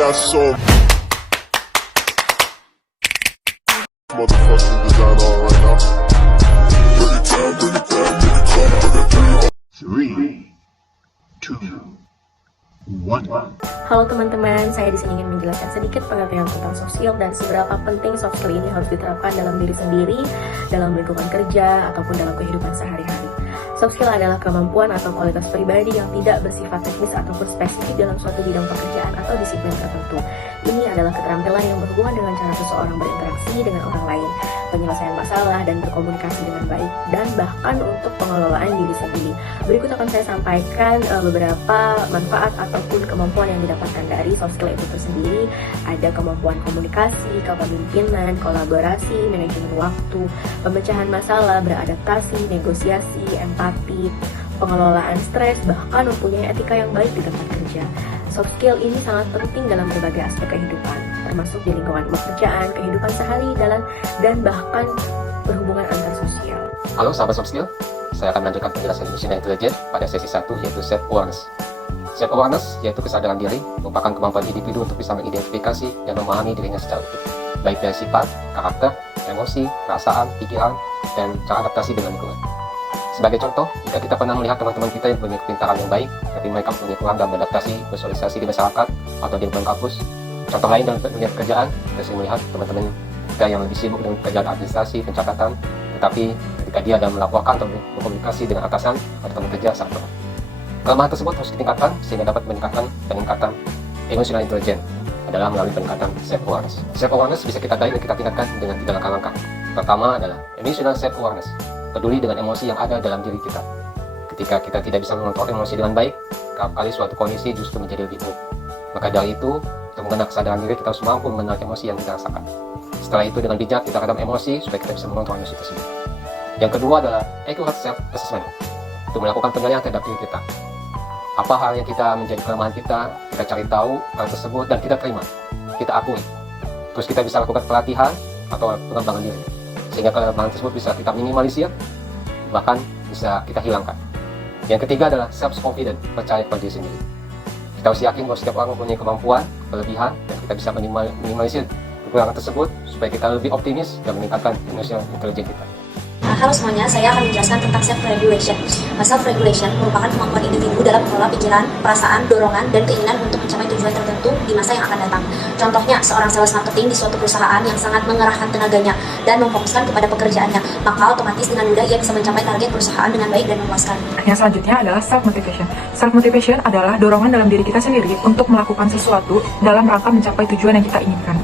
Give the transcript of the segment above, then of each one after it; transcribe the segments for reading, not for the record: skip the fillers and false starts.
got so motherfucking design on right now. Bring it down, bring it down, bring it down. I got three. 3, 2, 1. Halo teman-teman, saya di sini ingin menjelaskan sedikit pengertian tentang soft skill dan seberapa penting soft skill ini harus diterapkan dalam diri sendiri, dalam lingkungan kerja, ataupun dalam kehidupan sehari-hari. Soft skill adalah kemampuan atau kualitas pribadi yang tidak bersifat teknis ataupun spesifik dalam suatu bidang pekerjaan atau disiplin tertentu. Ini adalah keterampilan yang berhubungan dengan cara seseorang berinteraksi dengan orang lain, penyelesaian masalah, dan berkomunikasi dengan baik, dan bahkan untuk pengelolaan diri sendiri. Berikut akan saya sampaikan beberapa manfaat ataupun kemampuan yang didapatkan dari soft skill itu tersendiri. Ada kemampuan komunikasi, kepemimpinan, kolaborasi, manajemen waktu, pemecahan masalah, beradaptasi, negosiasi, empati, pengelolaan stres, bahkan mempunyai etika yang baik di tempat kerja. Soft skill ini sangat penting dalam berbagai aspek kehidupan, termasuk di lingkungan pekerjaan, kehidupan sehari-hari, dan bahkan berhubungan antar sosial. Halo sahabat soft skill, saya akan melanjutkan penjelasan emotional intelligence pada sesi 1, yaitu self-awareness. Self-awareness yaitu kesadaran diri, merupakan kemampuan individu untuk bisa mengidentifikasi dan memahami dirinya secara utuh, baik dari sifat, karakter, emosi, perasaan, pikiran, dan cara adaptasi dengan lingkungan. Sebagai contoh, jika kita pernah melihat teman-teman kita yang punya kepintaran yang baik, tapi mereka punya kurang dalam beradaptasi, bersosialisasi di masyarakat, atau di lingkungan kampus. Contoh lain dalam dunia pekerjaan, kita sering melihat teman-teman kita yang lebih sibuk dengan pekerjaan administrasi, pencatatan, tetapi ketika dia dalam melaporkan atau berkomunikasi dengan atasan atau teman kerja sangat lemah. Kelemahan tersebut harus ditingkatkan sehingga dapat meningkatkan peningkatan emotional intelligence adalah melalui peningkatan self-awareness. Self-awareness bisa kita gali dan kita tingkatkan dengan 3 langkah-langkah. Pertama adalah emotional self-awareness, peduli dengan emosi yang ada dalam diri kita. Ketika kita tidak bisa mengontrol emosi dengan baik, kali suatu kondisi justru menjadi lebih buruk. Maka dari itu, untuk mengenal kesadaran diri, kita harus mampu mengenal emosi yang kita rasakan. Setelah itu, dengan bijak kita redam emosi supaya kita bisa mengontrol emosi tersebut. Yang kedua adalah accurate self-assessment, untuk melakukan penilaian terhadap diri kita. Apa hal yang kita menjadi kelemahan kita cari tahu hal tersebut dan kita terima, kita akui. Terus kita bisa lakukan pelatihan atau pengembangan diri, sehingga kelemahan tersebut bisa kita minimalisir, bahkan bisa kita hilangkan. Yang ketiga adalah self-confident, percaya pada diri sendiri. Kita harus yakin bahwa setiap orang mempunyai kemampuan, kelebihan, dan kita bisa minimalisir kekurangan tersebut supaya kita lebih optimis dan meningkatkan emotional intelligence kita. Halo semuanya, saya akan menjelaskan tentang self-regulation. Self-regulation merupakan kemampuan individu dalam mengelola pikiran, perasaan, dorongan, dan keinginan untuk mencapai tujuan tertentu di masa yang akan datang. Contohnya, seorang sales marketing di suatu perusahaan yang sangat mengerahkan tenaganya dan memfokuskan kepada pekerjaannya, maka otomatis dengan mudah ia bisa mencapai target perusahaan dengan baik dan memuaskan. Yang selanjutnya adalah self-motivation. Self-motivation adalah dorongan dalam diri kita sendiri untuk melakukan sesuatu dalam rangka mencapai tujuan yang kita inginkan.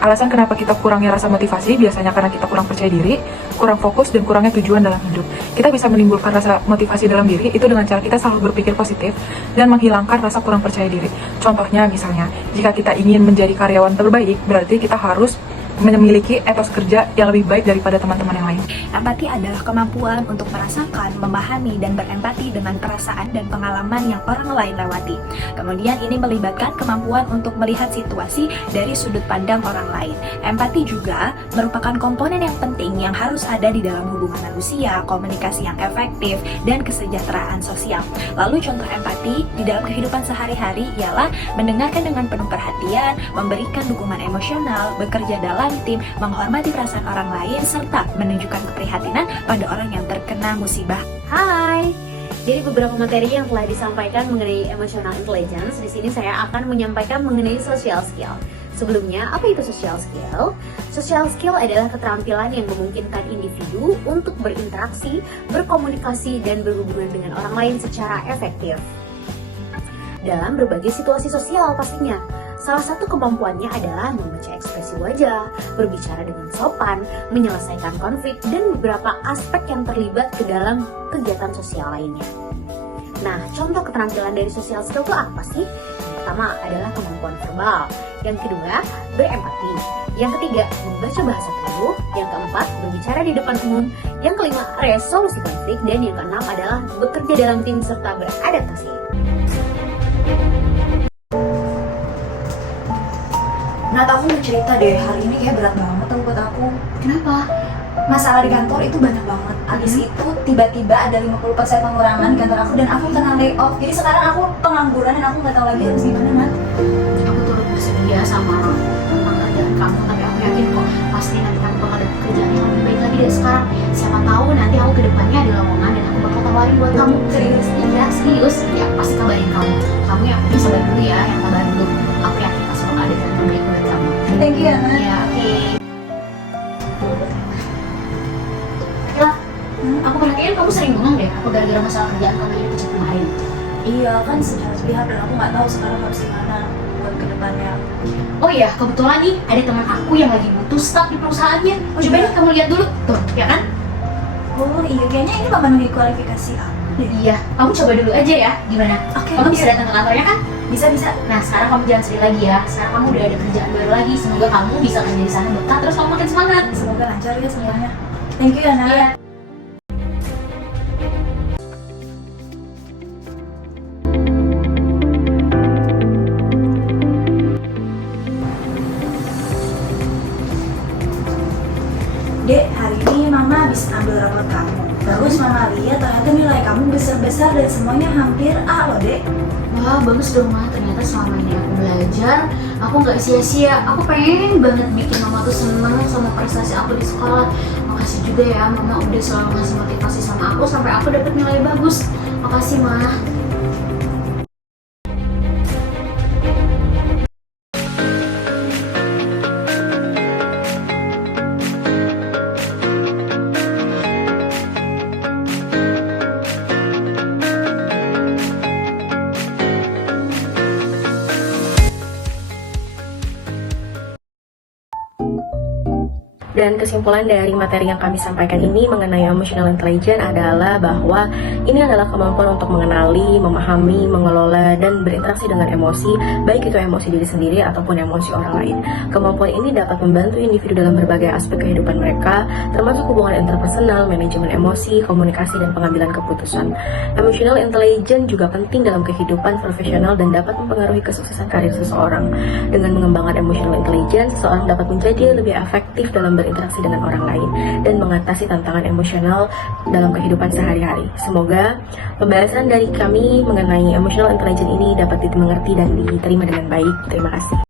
Alasan kenapa kita kurangnya rasa motivasi biasanya karena kita kurang percaya diri, kurang fokus, dan kurangnya tujuan dalam hidup. Kita bisa menimbulkan rasa motivasi dalam diri itu dengan cara kita selalu berpikir positif dan menghilangkan rasa kurang percaya diri. Contohnya misalnya, jika kita ingin menjadi karyawan terbaik, berarti kita harus memiliki etos kerja yang lebih baik daripada teman-teman yang lain. Empati adalah kemampuan untuk merasakan, memahami, dan berempati dengan perasaan dan pengalaman yang orang lain lewati. Kemudian ini melibatkan kemampuan untuk melihat situasi dari sudut pandang orang lain. Empati juga merupakan komponen yang penting yang harus ada di dalam hubungan manusia, komunikasi yang efektif, dan kesejahteraan sosial. Lalu contoh empati di dalam kehidupan sehari-hari ialah mendengarkan dengan penuh perhatian, memberikan dukungan emosional, bekerja dalam tim, menghormati perasaan orang lain, serta menunjukkan keprihatinan pada orang yang terkena musibah. Hai. Jadi beberapa materi yang telah disampaikan mengenai emotional intelligence, di sini saya akan menyampaikan mengenai social skill. Sebelumnya, apa itu social skill? Social skill adalah keterampilan yang memungkinkan individu untuk berinteraksi, berkomunikasi, dan berhubungan dengan orang lain secara efektif dalam berbagai situasi sosial pastinya. Salah satu kemampuannya adalah membaca ekspresi wajah, berbicara dengan sopan, menyelesaikan konflik, dan beberapa aspek yang terlibat ke dalam kegiatan sosial lainnya. Nah, contoh keterampilan dari social skill itu apa sih? Yang pertama adalah kemampuan verbal, yang kedua berempati, yang ketiga membaca bahasa tubuh, yang keempat berbicara di depan umum, yang kelima resolusi konflik, dan yang keenam adalah bekerja dalam tim serta beradaptasi. Nat, aku mau cerita deh, hari ini kayak berat banget tau buat aku. Kenapa? Masalah di kantor itu banyak banget. Abis itu tiba-tiba ada 50% pengurangan di kantor aku dan aku kena layoff. Jadi sekarang aku pengangguran dan aku nggak tahu lagi harus gimana, Nat. Aku turut bersedia sama tentang kerjaan kamu, tapi aku yakin kok pasti nanti kamu bakal dapet kerjaan yang lebih baik lagi dari sekarang. Siapa tahu nanti aku kedepannya ada lowongan dan aku bakal tawarin buat kamu. Serius? Iya, serius. Ya pasti kabarin kamu. Kamu yang penting sabar dulu ya, yang kabarin dulu. Aku yakin pasti bakal ada yang terbaik buat kamu. Thank you ya, Nat. Ya, oke. Kila, aku perhatiin kamu sering ngomong deh, aku gara-gara masalah kerjaan kamu ini pecat kemarin. Iya kan sudah sepihak dan aku nggak tahu sekarang harus gimana buat kedepannya. Oh iya, kebetulan nih ada teman aku yang lagi butuh staff di perusahaannya. Coba deh kamu lihat dulu, tuh, ya kan? Oh iya, kayaknya ini memenuhi kualifikasi aku deh. Iya, kamu coba dulu aja ya, gimana? Oke, Kamu oke. bisa datang ke kantornya kan? Bisa. Nah, sekarang kamu jangan sedih lagi ya. Sekarang kamu udah ada kerjaan baru lagi. Semoga kamu bisa kerja di sana betah, terus kamu makin semangat. Semoga lancar ya semuanya. Thank you ya, Nat. Iya. Dek, hari ini Mama habis ambil rapot kamu. Terus Mama lihat ternyata nilai kamu besar-besar dan semuanya hampir A loh, Dek. Wah, bagus dong, Ma. Ternyata selama ini aku belajar, aku nggak sia-sia. Aku pengen banget bikin Mama tuh seneng sama prestasi aku di sekolah. Makasih juga ya, Mama udah selalu ngasih motivasi sama aku sampai aku dapet nilai bagus. Makasih, Ma. Dan kesimpulan dari materi yang kami sampaikan ini mengenai emotional intelligence adalah bahwa ini adalah kemampuan untuk mengenali, memahami, mengelola, dan berinteraksi dengan emosi, baik itu emosi diri sendiri ataupun emosi orang lain. Kemampuan ini dapat membantu individu dalam berbagai aspek kehidupan mereka, termasuk hubungan interpersonal, manajemen emosi, komunikasi, dan pengambilan keputusan. Emotional intelligence juga penting dalam kehidupan profesional dan dapat mempengaruhi kesuksesan karir seseorang. Dengan mengembangkan emotional intelligence, seseorang dapat menjadi lebih efektif dalam berinteraksi dengan orang lain dan mengatasi tantangan emosional dalam kehidupan sehari-hari. Semoga pembahasan dari kami mengenai emotional intelligence ini dapat dimengerti dan diterima dengan baik. Terima kasih.